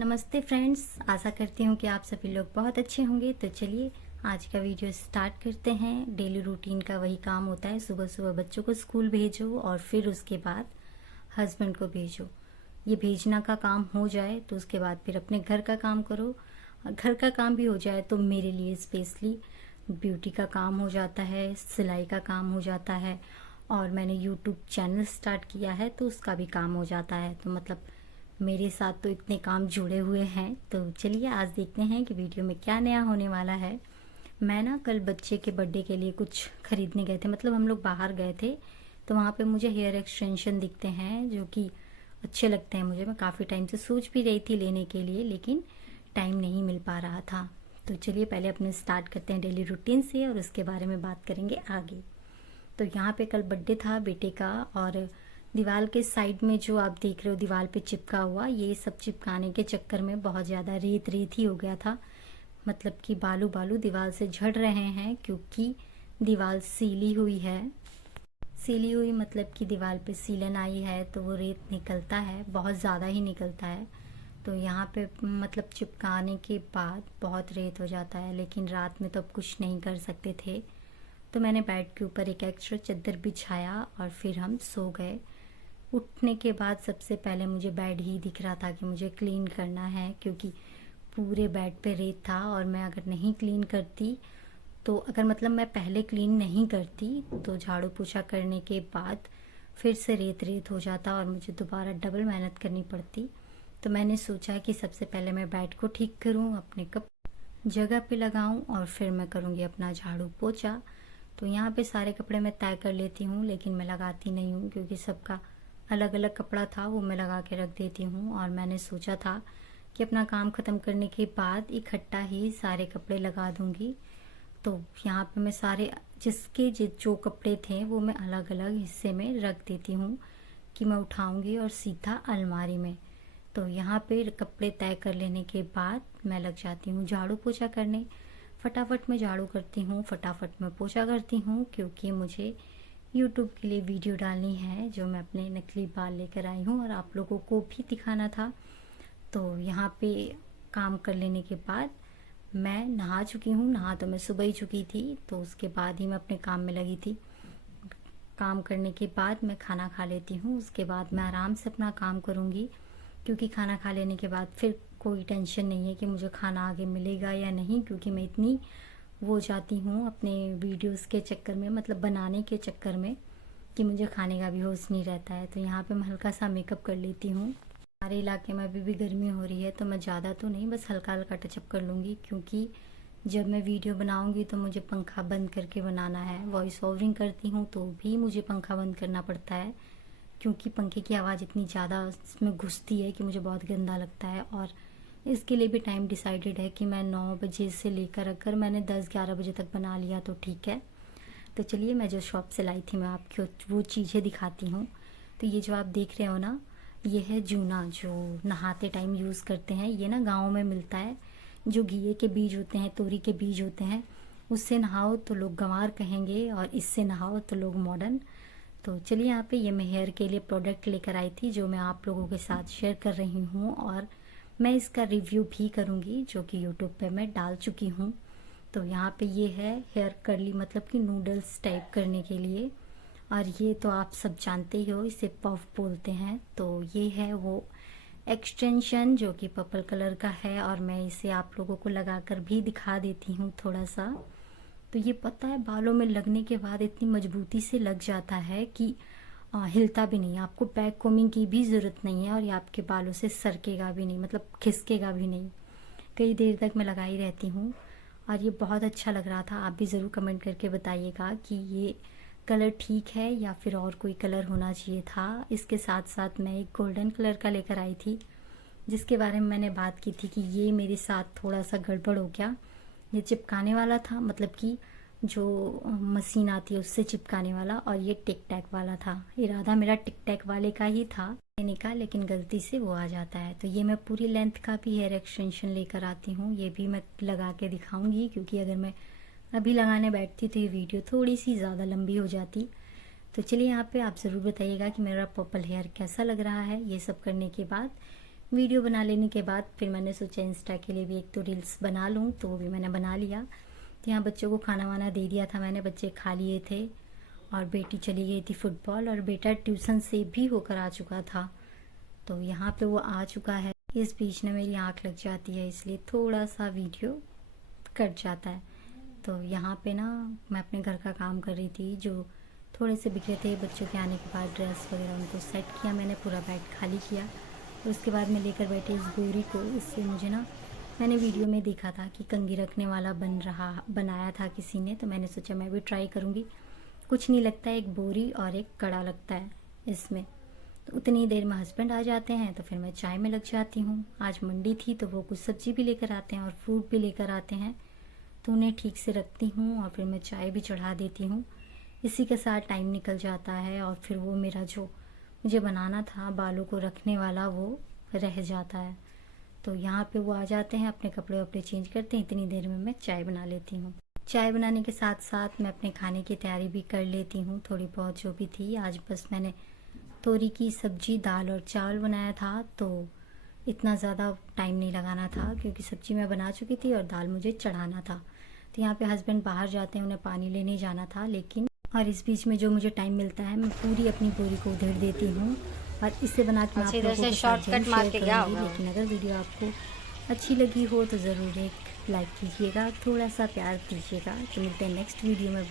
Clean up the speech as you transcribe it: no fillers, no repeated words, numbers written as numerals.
नमस्ते फ्रेंड्स, आशा करती हूँ कि आप सभी लोग बहुत अच्छे होंगे। तो चलिए आज का वीडियो स्टार्ट करते हैं। डेली रूटीन का वही काम होता है, सुबह सुबह बच्चों को स्कूल भेजो और फिर उसके बाद हस्बैंड को भेजो। ये भेजना का काम हो जाए तो उसके बाद फिर अपने घर का काम करो। घर का काम भी हो जाए तो मेरे लिए स्पेशली ब्यूटी का काम हो जाता है, सिलाई का काम हो जाता है और मैंने यूट्यूब चैनल स्टार्ट किया है तो उसका भी काम हो जाता है। तो मतलब मेरे साथ तो इतने काम जुड़े हुए हैं। तो चलिए आज देखते हैं कि वीडियो में क्या नया होने वाला है। मैं ना कल बच्चे के बर्थडे के लिए कुछ खरीदने गए थे, मतलब हम लोग बाहर गए थे तो वहाँ पे मुझे हेयर एक्सटेंशन दिखते हैं जो कि अच्छे लगते हैं मुझे। मैं काफ़ी टाइम से सोच भी रही थी लेने के लिए, लेकिन टाइम नहीं मिल पा रहा था। तो चलिए पहले अपने स्टार्ट करते हैं डेली रूटीन से और उसके बारे में बात करेंगे आगे। तो यहाँ पे कल बर्थडे था बेटे का और दीवार के साइड में जो आप देख रहे हो दीवार पे चिपका हुआ, ये सब चिपकाने के चक्कर में बहुत ज़्यादा रेत रेत ही हो गया था। मतलब कि बालू बालू दीवार से झड़ रहे हैं क्योंकि दीवार सीली हुई है। सीली हुई मतलब कि दीवार पे सीलन आई है तो वो रेत निकलता है, बहुत ज़्यादा ही निकलता है। तो यहाँ पे मतलब चिपकाने के बाद बहुत रेत हो जाता है, लेकिन रात में तो अब कुछ नहीं कर सकते थे। तो मैंने बेड के ऊपर एक एक्स्ट्रा चादर बिछाया और फिर हम सो गए। उठने के बाद सबसे पहले मुझे बेड ही दिख रहा था कि मुझे क्लीन करना है, क्योंकि पूरे बेड पे रेत था और मैं अगर नहीं क्लीन करती तो अगर मतलब मैं पहले क्लीन नहीं करती तो झाड़ू पोछा करने के बाद फिर से रेत रेत हो जाता और मुझे दोबारा डबल मेहनत करनी पड़ती। तो मैंने सोचा कि सबसे पहले मैं बेड को ठीक करूं, अपने कप जगह पे लगाऊं और फिर मैं करूंगी अपना झाड़ू पोछा। तो यहाँ पे सारे कपड़े मैं तय कर लेती हूँ, लेकिन मैं लगाती नहीं हूँ क्योंकि सबका अलग अलग कपड़ा था, वो मैं लगा के रख देती हूँ। और मैंने सोचा था कि अपना काम ख़त्म करने के बाद इकट्ठा ही सारे कपड़े लगा दूँगी। तो यहाँ पे मैं सारे जिसके जो कपड़े थे वो मैं अलग अलग हिस्से में रख देती हूँ कि मैं उठाऊँगी और सीधा अलमारी में। तो यहाँ पे कपड़े तय कर लेने के बाद मैं लग जाती हूँ झाड़ू पोछा करने। फटाफट मैं झाड़ू करती हूँ, फटाफट मैं पोछा करती हूँ, क्योंकि मुझे यूट्यूब के लिए वीडियो डालनी है जो मैं अपने नकली बाल लेकर आई हूँ और आप लोगों को भी दिखाना था। तो यहाँ पे काम कर लेने के बाद मैं नहा चुकी हूँ। नहा तो मैं सुबह ही चुकी थी, तो उसके बाद ही मैं अपने काम में लगी थी। काम करने के बाद मैं खाना खा लेती हूँ, उसके बाद मैं आराम से अपना काम करूँगी, क्योंकि खाना खा लेने के बाद फिर कोई टेंशन नहीं है कि मुझे खाना आगे मिलेगा या नहीं, क्योंकि मैं इतनी वो जाती हूँ अपने वीडियोस के चक्कर में, मतलब बनाने के चक्कर में, कि मुझे खाने का भी होश नहीं रहता है। तो यहाँ पे मैं हल्का सा मेकअप कर लेती हूँ। हमारे इलाके में अभी भी गर्मी हो रही है तो मैं ज़्यादा तो नहीं, बस हल्का हल्का टचअप कर लूँगी, क्योंकि जब मैं वीडियो बनाऊँगी तो मुझे पंखा बंद करके बनाना है। वॉइस ओवरिंग करती हूँ तो भी मुझे पंखा बंद करना पड़ता है, क्योंकि पंखे की आवाज़ इतनी ज़्यादा इसमें घुसती है कि मुझे बहुत गंदा लगता है। और इसके लिए भी टाइम डिसाइडेड है कि मैं 9 बजे से लेकर, अगर मैंने 10-11 बजे तक बना लिया तो ठीक है। तो चलिए मैं जो शॉप से लाई थी मैं आपको वो चीज़ें दिखाती हूँ। तो ये जो आप देख रहे हो ना, ये है जूना जो नहाते टाइम यूज़ करते हैं। ये ना गाँव में मिलता है, जो घिए के बीज होते हैं, तोरी के बीज होते हैं, उससे नहाओ तो लोग गंवार कहेंगे और इससे नहाओ तो लोग मॉडर्न। तो चलिए यहाँ पे ये मैं हेयर के लिए प्रोडक्ट लेकर आई थी जो मैं आप लोगों के साथ शेयर कर रही हूँ, और मैं इसका रिव्यू भी करूँगी जो कि यूट्यूब पे मैं डाल चुकी हूँ। तो यहाँ पे ये है हेयर कर्ली, मतलब कि नूडल्स टाइप करने के लिए, और ये तो आप सब जानते ही हो, इसे पफ बोलते हैं। तो ये है वो एक्सटेंशन जो कि पर्पल कलर का है, और मैं इसे आप लोगों को लगाकर भी दिखा देती हूँ थोड़ा सा। तो ये पता है बालों में लगने के बाद इतनी मजबूती से लग जाता है कि हिलता भी नहीं। आपको बैक कोमिंग की भी ज़रूरत नहीं है और ये आपके बालों से सरकेगा भी नहीं, मतलब खिसकेगा भी नहीं। कई देर तक मैं लगाई रहती हूँ और ये बहुत अच्छा लग रहा था। आप भी ज़रूर कमेंट करके बताइएगा कि ये कलर ठीक है या फिर और कोई कलर होना चाहिए था। इसके साथ साथ मैं एक गोल्डन कलर का लेकर आई थी, जिसके बारे में मैंने बात की थी कि ये मेरे साथ थोड़ा सा गड़बड़ हो गया। ये चिपकाने वाला था, मतलब कि जो मशीन आती है उससे चिपकाने वाला, और ये टिक टैक वाला था। इरादा मेरा टिक टैक वाले का ही था लेने का, लेकिन गलती से वो आ जाता है। तो ये मैं पूरी लेंथ का भी हेयर एक्सटेंशन लेकर आती हूँ, ये भी मैं लगा के दिखाऊंगी, क्योंकि अगर मैं अभी लगाने बैठती तो ये वीडियो थोड़ी सी ज़्यादा लंबी हो जाती। तो चलिए यहाँ पे आप ज़रूर बताइएगा कि मेरा पर्पल हेयर कैसा लग रहा है। ये सब करने के बाद वीडियो बना लेने के बाद फिर मैंने सोचा इंस्टा के लिए भी एक तो रील्स बना लूँ, तो वो भी मैंने बना लिया। तो यहाँ बच्चों को खाना वाना दे दिया था मैंने, बच्चे खा लिए थे और बेटी चली गई थी फुटबॉल और बेटा ट्यूशन से भी होकर आ चुका था। तो यहाँ पे वो आ चुका है। इस बीच में मेरी आँख लग जाती है, इसलिए थोड़ा सा वीडियो कट जाता है। तो यहाँ पे ना मैं अपने घर का काम कर रही थी, जो थोड़े से बिखरे थे। बच्चों के आने के बाद ड्रेस वगैरह उनको सेट किया मैंने, पूरा बेड खाली किया। तो उसके बाद मैं लेकर बैठी इस बोरी को। इससे मुझे ना, मैंने वीडियो में देखा था कि कंघी रखने वाला बनाया था किसी ने, तो मैंने सोचा मैं भी ट्राई करूँगी। कुछ नहीं लगता है, एक बोरी और एक कड़ा लगता है इसमें। तो उतनी देर में हस्बैंड आ जाते हैं, तो फिर मैं चाय में लग जाती हूँ। आज मंडी थी तो वो कुछ सब्जी भी लेकर आते हैं और फ्रूट भी लेकर आते हैं, तो उन्हें ठीक से रखती हूँ और फिर मैं चाय भी चढ़ा देती हूँ। इसी के साथ टाइम निकल जाता है और फिर वो मेरा जो मुझे बनाना था बालों को रखने वाला, वो रह जाता है। तो यहाँ पे वो आ जाते हैं, अपने कपड़े वपड़े चेंज करते हैं, इतनी देर में मैं चाय बना लेती हूँ। चाय बनाने के साथ साथ मैं अपने खाने की तैयारी भी कर लेती हूँ, थोड़ी बहुत जो भी थी। आज बस मैंने तोरी की सब्जी, दाल और चावल बनाया था, तो इतना ज़्यादा टाइम नहीं लगाना था क्योंकि सब्जी मैं बना चुकी थी और दाल मुझे चढ़ाना था। तो यहाँ पे हस्बैंड बाहर जाते हैं, उन्हें पानी लेने जाना था, लेकिन और इस बीच में जो मुझे टाइम मिलता है मैं पूरी अपनी बोरी को उधेड़ देती हूँ और इससे बना के मैं आप लोगों के साथ जरूर शेयर करूँगी। लेकिन अगर वीडियो आपको अच्छी लगी हो तो ज़रूर एक लाइक कीजिएगा, थोड़ा सा प्यार दीजिएगा। तो मिलते हैं नेक्स्ट वीडियो में।